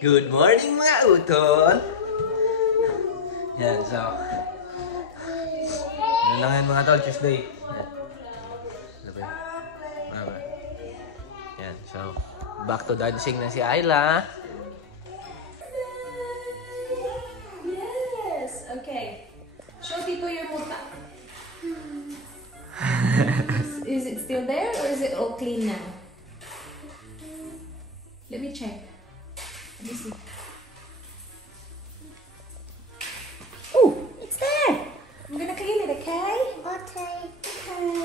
Good morning mga utol! Yan, so ano lang yan mga tol, Tuesday. Yan, so back to dancing na si Ayla. Yes, okay. Show Tito your muta. Is it still there or is it all clean now? Let me check. Let me see. Oh, it's there. I'm gonna clean it, okay? Okay.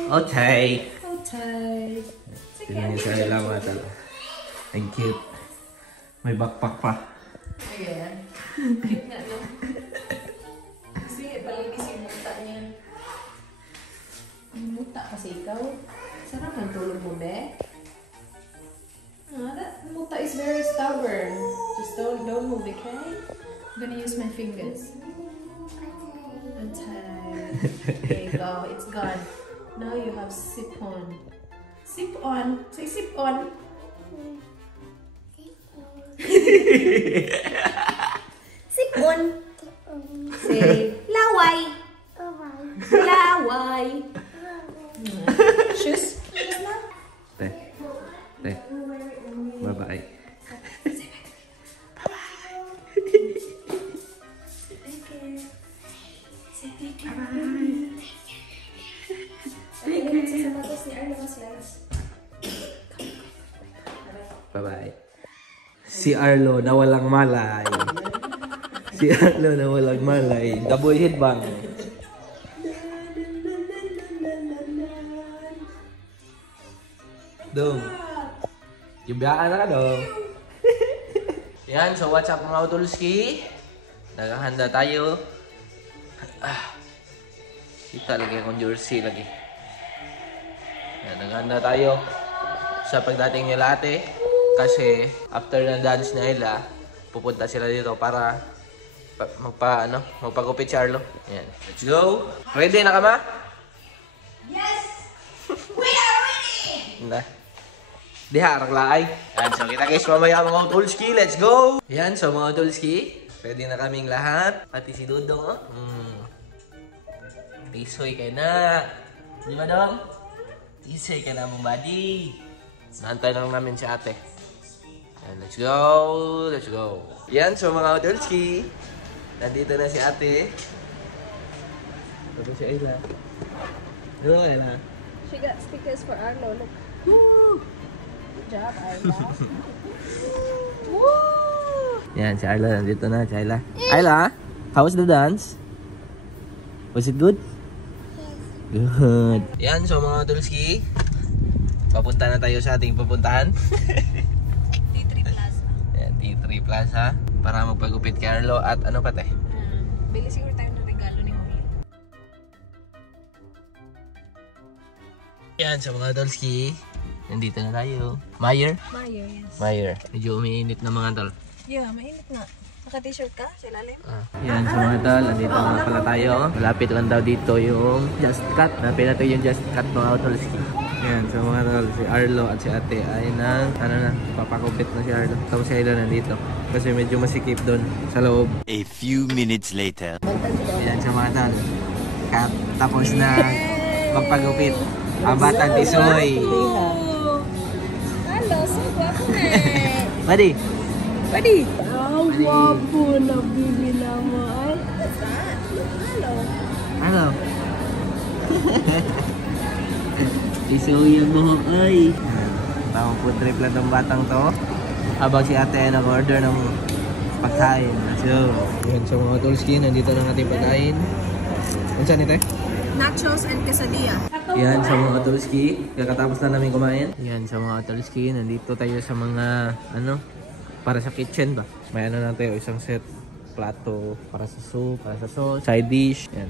Okay. Okay. It's Tingnan niyo sa Ayla mga tol. Ang cute. May backpack pa. Ayan. Cute nga, no? Kasi palinis yung muta niya. Ang muta kasi ikaw. Sarap ang tulog mo, be. That muta is very stubborn. Just don't move, okay? I'm gonna use my fingers. Okay. There you go. It's gone. Now you have sip on. Sip on. Say sip on. Sip on. Say laway. Laway. Shoes. Shoes na. Te. Te. Bye-bye. Bye-bye. Si Arlo na walang malay. Si Arlo na walang malay. Daboy headbang. Dong. Yubiyaan na ka dong. Yan, so what's up mga utulski? Naghahanda tayo. Kita lagi akong jersey lagi. Yan, naghahanda tayo sa pagdating nila ate. Kasi after na dance nila, pupunta sila dito para magpagupit si Arlo. Yan, let's go. Ready na ka ma? Yes! We are ready! Hindi. Diha, raglay. Yan, so kita guys mamaya mga utulski. Let's go! Yan, so mga utulski. Ready na kaming lahat. Pati si Dudong, oh. Tisoy ka na. Di ba, Dong? Tisoy ka na, mong buddy. Nantay lang namin si ate. Yan, let's go! Let's go! Yan, so mga utulski. Nandito na si ate. Ito si Ayla. Hello, Ayla. She got stickers for Arlo. Look. Woo! Good job, Arlo. Woo! Yan, si Ayla nandito na. Si Ayla. Ayla, how was the dance? Was it good? Good. Yan, so mga tulski. Papunta na tayo sa ating pupuntahan. T3 Plaza. Yan, T3 Plaza. Para magpagupit kay Arlo at ano pa te? Bili siguro tayo ng regalo ni Mami. Yan, so mga tulski. Nandito na tayo. Mayer? Mayo, yes. Mayer. Medyo umiinit na mga tol. Yeah, mainit nga. Naka-t-shirt ka sa ilalim? Yan, so mga tol, nandito nga pala tayo. Malapit lang daw dito yung Just Cut. Malapit na ito yung Just Cut mga tulski. Yan, so mga tol, si Arlo at si ate ay papakupit na si Arlo. Tapos si Ayla nandito. Kasi medyo masikip doon sa loob. A few minutes later. Yan, so mga tol. Tapos na magpagupit. Ang batang tisoy. Hello, so guwapo na. Buddy! Buddy! Ang guwapo na bibi naman. Hello. Ano? Tisoy ang buhok ay. Tawang food trip lang ng batang to. Habang si ate ay nag-order ng pagkain. So, yan sa mga tulski, nandito ng ating pagkain. Ano saan ito? Nachos and quesadilla. Yan sa mga tulski, kakatapos na namin kumain. Yan sa mga tulski, nandito tayo sa mga para sa kitchen ba. May na tayo, isang set plato para sa soup, para sa sauce, side dish. Yan.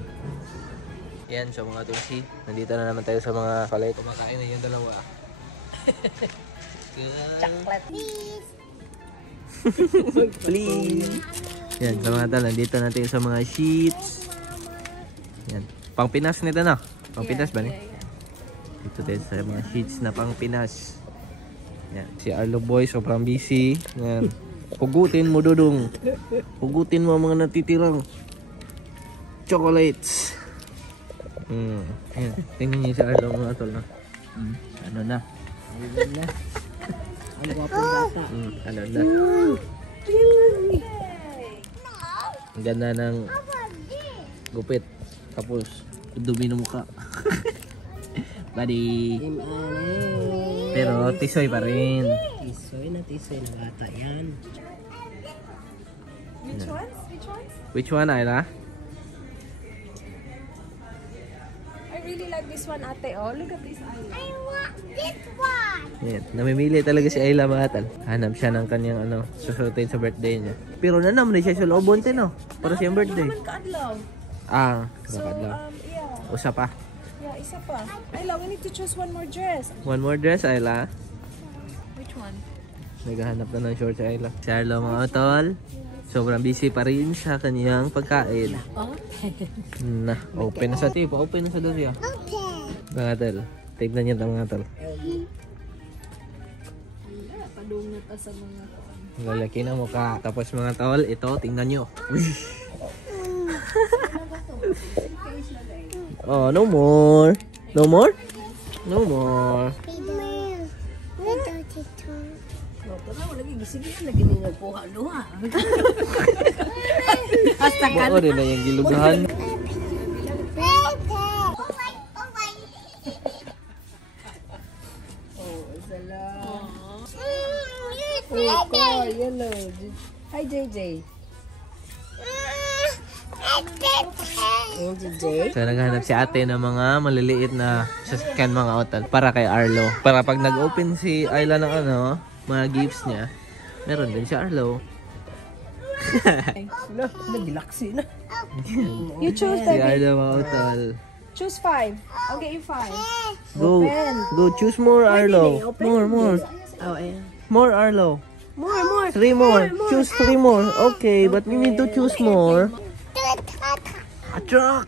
Yan sa mga tulski, nandito na naman tayo sa mga palay. Kumakain na yung dalawa. Chocolate. Please. Yan sa mga tal, nandito na tayo sa mga sheets. Yan. Pang Pinas nito na. Pang Pinas ba ni? Dito tayo sa mga sheets na pang Pinas. Yan. Si Arlo Boy, sobrang busy. Yan. Hugutin mo, Dudong. Hugutin mo ang mga natitirang chocolates. Ayan. Tingnan niyo si Arlo mga tol na. Ano na? Ang gwapong bata. Ano na? Ang ganda ng gupit. Tapos, dumi ng mukha. Buddy. Pero tisoy pa rin. Tisoy na bata yan. Which ones? Which ones? Which one, Ayla? I really like this one, ate. Oh, look at this Ayla. I want this one. Yan. Namimili talaga si Ayla mga tal. Hanap siya ng kanyang susuotin sa birthday niya. Pero nanam na siya sa loobon no? Para siyang birthday. Naman kaadlaw. So, Yeah. usa pa. Yeah, isa pa. Ayla, we need to choose one more dress. One more dress, Ayla. Which one? Naghahanap na ng short si Ayla. Si Arlo mga tol. Sobrang busy pa rin sa kanyang pagkain. Na, open na sa tipo. Open na sa doon. Mga tol. Tignan niyo ito mga tol. Padungat pa sa mga Ang lalaki na mukha. Tapos mga tol, ito, tingnan nyo. Oh, no more. No more? No more. Hasta Mao rin na yung gilugahan. Hi, JJ. So naghanap si ate ng mga maliliit na sasakyan mga otal para kay Arlo. Para pag nag-open si Ayla ng mga gifts niya, meron din si Arlo. Naglaksi na. You choose, Si baby. Arlo mga otal. Choose 5. I'll get you 5. Go. Go choose more Arlo. More. Oh, ayan. More Arlo. More. 3 more. Choose 3 more. Okay, but we need to choose more. A truck.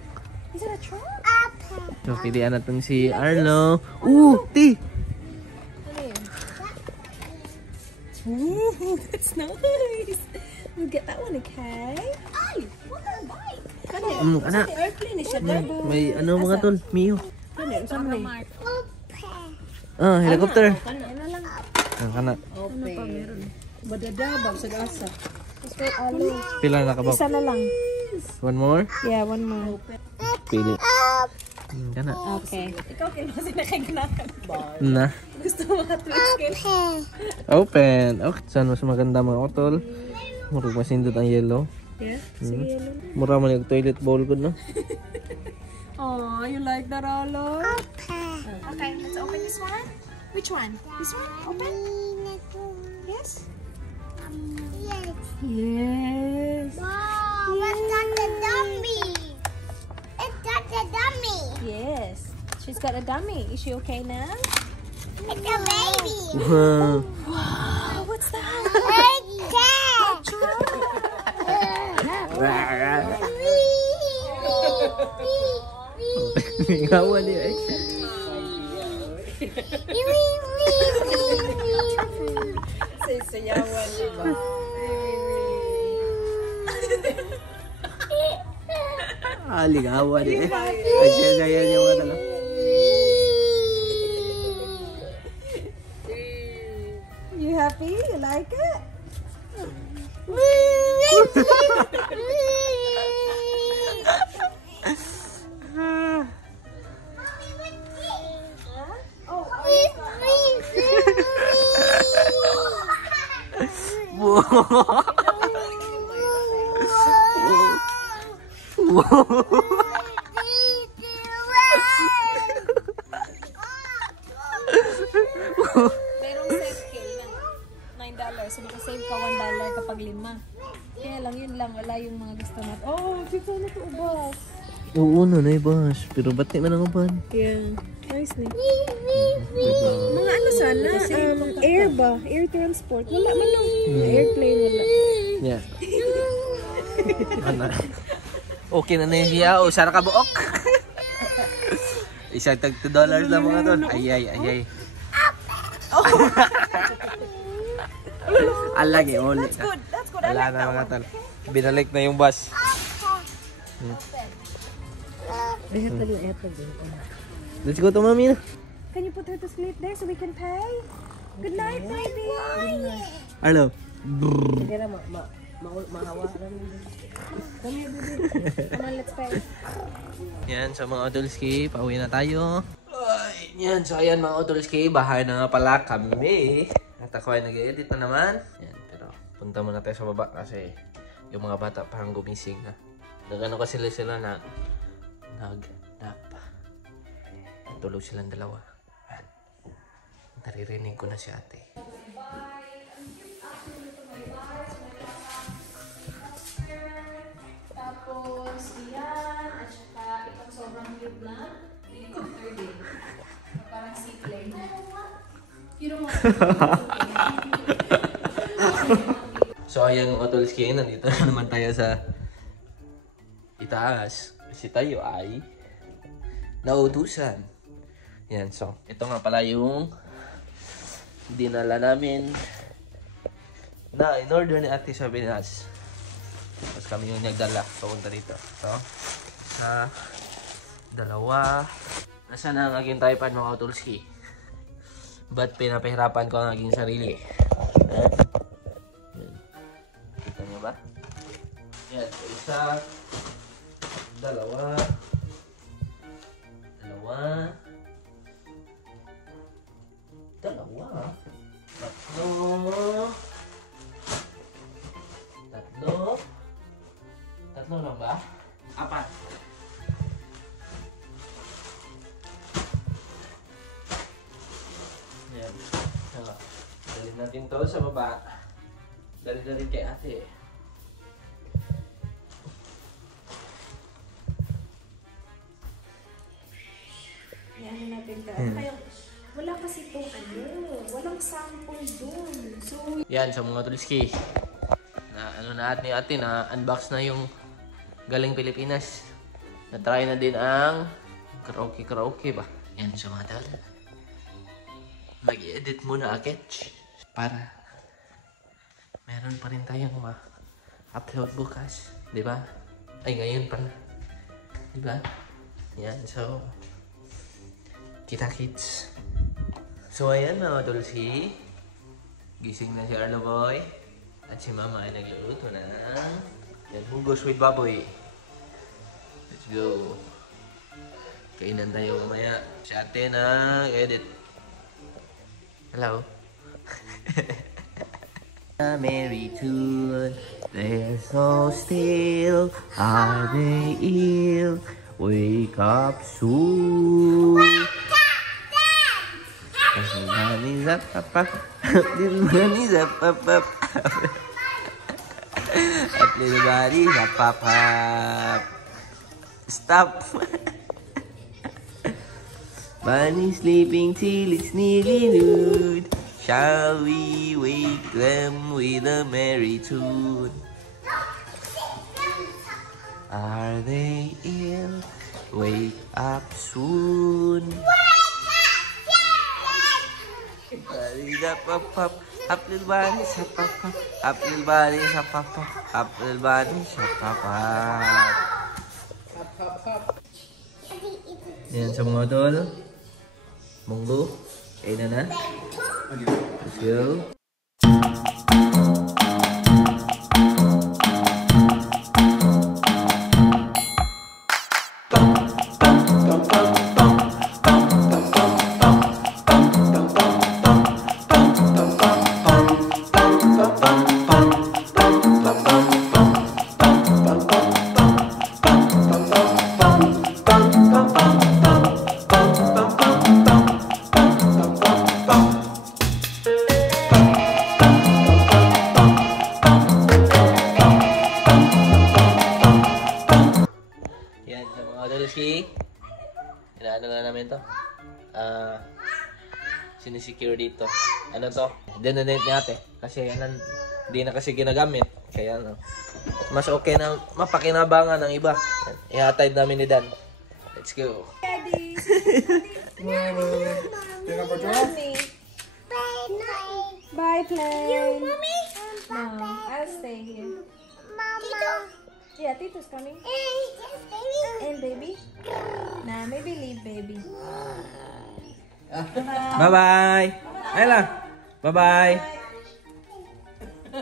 Is it a truck? So, pilihan natin si Arlo. Ti! Ooh, that's nice. We'll get that one, okay? Ay, what a bike. Kana. Airplane is siya, May mga tol. Mio. Saan mo? Helicopter. Kana. Badadabag sa gasa. Pila na ka ba? Isa na lang. One more? Yeah, one more. Pili. Kana. Okay. Ikaw kayo kasi nakaganahan. Na. Gusto mo ka-twist kayo? Open. Okay. Saan mas maganda mga otol? Murag masindot ang yellow. Yeah? Sige, yun. Mura man yung toilet bowl ko, no? Oh, you like that, Arlo? Okay, let's open this one. Which one? This one? Open? Yes? Yes. Wow, it's got the dummy. It's got the dummy. Yes. She's got a dummy. Is she okay now? It's a baby. Wow. Oh, what's that? It's cat. Ngawa niya eh. Sayawan niya ba? Ligawa niya eh. Ay, siya niya mga tala. You happy? You like it? Merong set scale na $9. So makasave ka $1 kapag 5. Kaya lang yun lang, wala yung mga gusto natin. Oh, dito na ito ubas. Oo, na ibas. Pero ba't di man ang uban? Yeah, nice na. Mga ano sana, air ba? Air transport. Wala man lang. Airplane, wala. Yeah. Ano? Okay na yun siya. O, sara ka buok. Isang tag $2 lang mga tol. Ayay. Alagi, ulit. That's good. That's good. I Wala like na that mga one. tol. Binalik na yung bus. Let's go to mami na. Can you put her to sleep there so we can pay? Good night, baby. Arlo. Come on, let's pay. Yan, so mga Otolski, pauwi na tayo. Ay, yan, so ayan mga Otolski, bahay na nga pala kami. At ako ay nag-edit na naman. Yan, pero punta muna tayo sa baba kasi yung mga bata parang gumising na. Nagano kasi sila na nag-nap. Tulog silang dalawa. Yan. Naririnig ko na si ate. Tapos, yan. At saka, itong sobrang cute na. Helicopter din. Parang seaplane. You don't want So ayan mga Otolski, nandito na naman tayo sa itaas. Kasi tayo ay nautusan. Yan, so ito nga pala yung dinala namin na in-order ni Ate sa Pinas. Tapos kami yung nagdala papunta dito. So, sa dalawa. Nasaan ang aking tripod mga Otolski? Ba't pinapahirapan ko ang aking sarili? Yan. Kita nyo ba? Yan. So, isa. Dalawa. Tatlo lang ba? Apat. Yan. So, dalhin natin to sa baba. Dalhin kay ate. Yan natin ka. Kaya, wala kasi itong walang sample dun. So, Yan, sa mga Otolski. Na ate na unbox na yung galing Pilipinas. Na-try na din ang karaoke ba? Yan, sa mga tol. Mag-edit muna agad para meron pa rin tayong ma-upload bukas. Diba? Ay, ngayon pala. Diba? Yan, so kita-kits. So, ayan mga Otolski. Gising na si Arlo Boy. At si Mama ay nagluluto na ng hugos with baboy. Let's go. Kainan tayo mamaya. Si ate na edit. Hello. Merry tune, they're so still. Are they ill? Wake up soon. Little bunny's up, up, up. Little bunny's up, up, up. Little bunny's up, up, up. Stop. Bunny sleeping till it's nearly noon. Shall we wake them with a merry tune? Are they ill? Wake up soon. Bunny's up, up, up. Up little bunny's up, up, up. Up little bunny's up, up, up. Up little bunny's up, up, up. Yan sa mga tol. Munggo. Kain na. Let's go. Inaano na namin to? Sinisecure dito. Ano to? Dinonate ni ate. Kasi hindi na kasi ginagamit. Kaya ano, mas okay na mapakinabangan ng iba. Ihatid namin ni Dan. Let's go. Daddy. Mommy. Bye, plane. You, mommy. No, I'll stay here. Mama. Yeah, Tito's coming. Yes, baby. And baby? Nah, maybe leave baby. Bye-bye. Ayla. Bye-bye.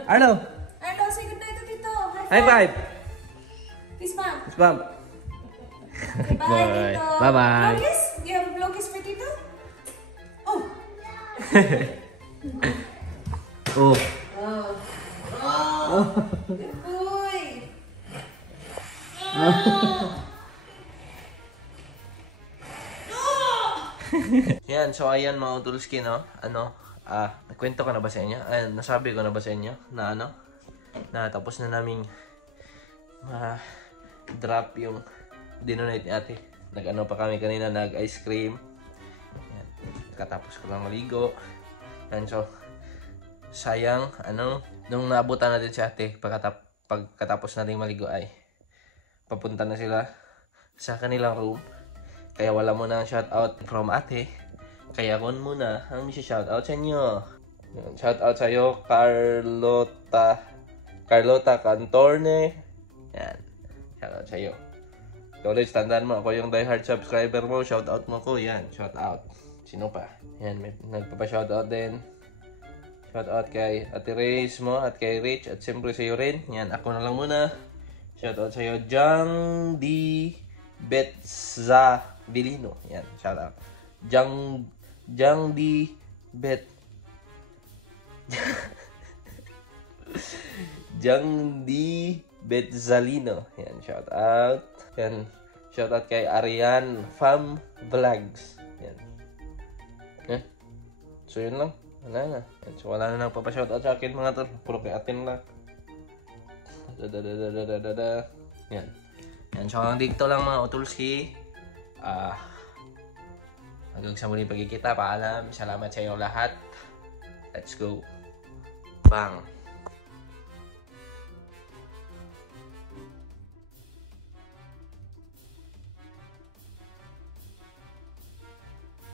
Arlo. Arlo, say goodnight to Tito. High five. Peace, ma'am. Let's bump. Bye, Bye. Tito. Bye-bye. Blow kiss? You have a blow kiss for Tito? Oh. Oh. Good boy. Yan, so ayan mga Utulski, no? Nagkwento ko na ba sa inyo? Nasabi ko na ba sa inyo na na tapos na naming ma-drop yung dinonate ni ate. Nag-ano pa kami kanina, nag-ice cream. Yan, katapos ko lang maligo. Yan, so sayang, nung naabutan natin si ate, pagkatapos natin maligo ay papunta na sila sa kanilang room. Kaya wala mo na ang shoutout from ate. Kaya kun muna ang shoutout sa inyo. Shoutout sa iyo, Carlota Cantorne. Yan. Shoutout sa iyo. Ulit, tandaan mo, ako yung diehard subscriber mo. Shoutout mo ko. Yan, shoutout. Sino pa? Yan, may nagpapa-shoutout din. Shoutout kay Ate Reyes mo at kay Rich at siyempre sa iyo rin. Yan, ako na lang muna. Shoutout sa iyo, Jang D. Betzabilino. Yan, shout out. Jang D. Jang D. Betzalino. Yan, shout out. Yan, shout out kay Arian Fam Vlogs. Yan. Yan. So, yun lang. Wala na. Yan. So, wala na nang papashoutout sa akin mga tol. Puro kay atin lang. Yan. Yan, so hanggang dito lang mga Utulski. Hanggang sa muling pagkikita, paalam. Salamat sa inyo lahat. Let's go. Bang.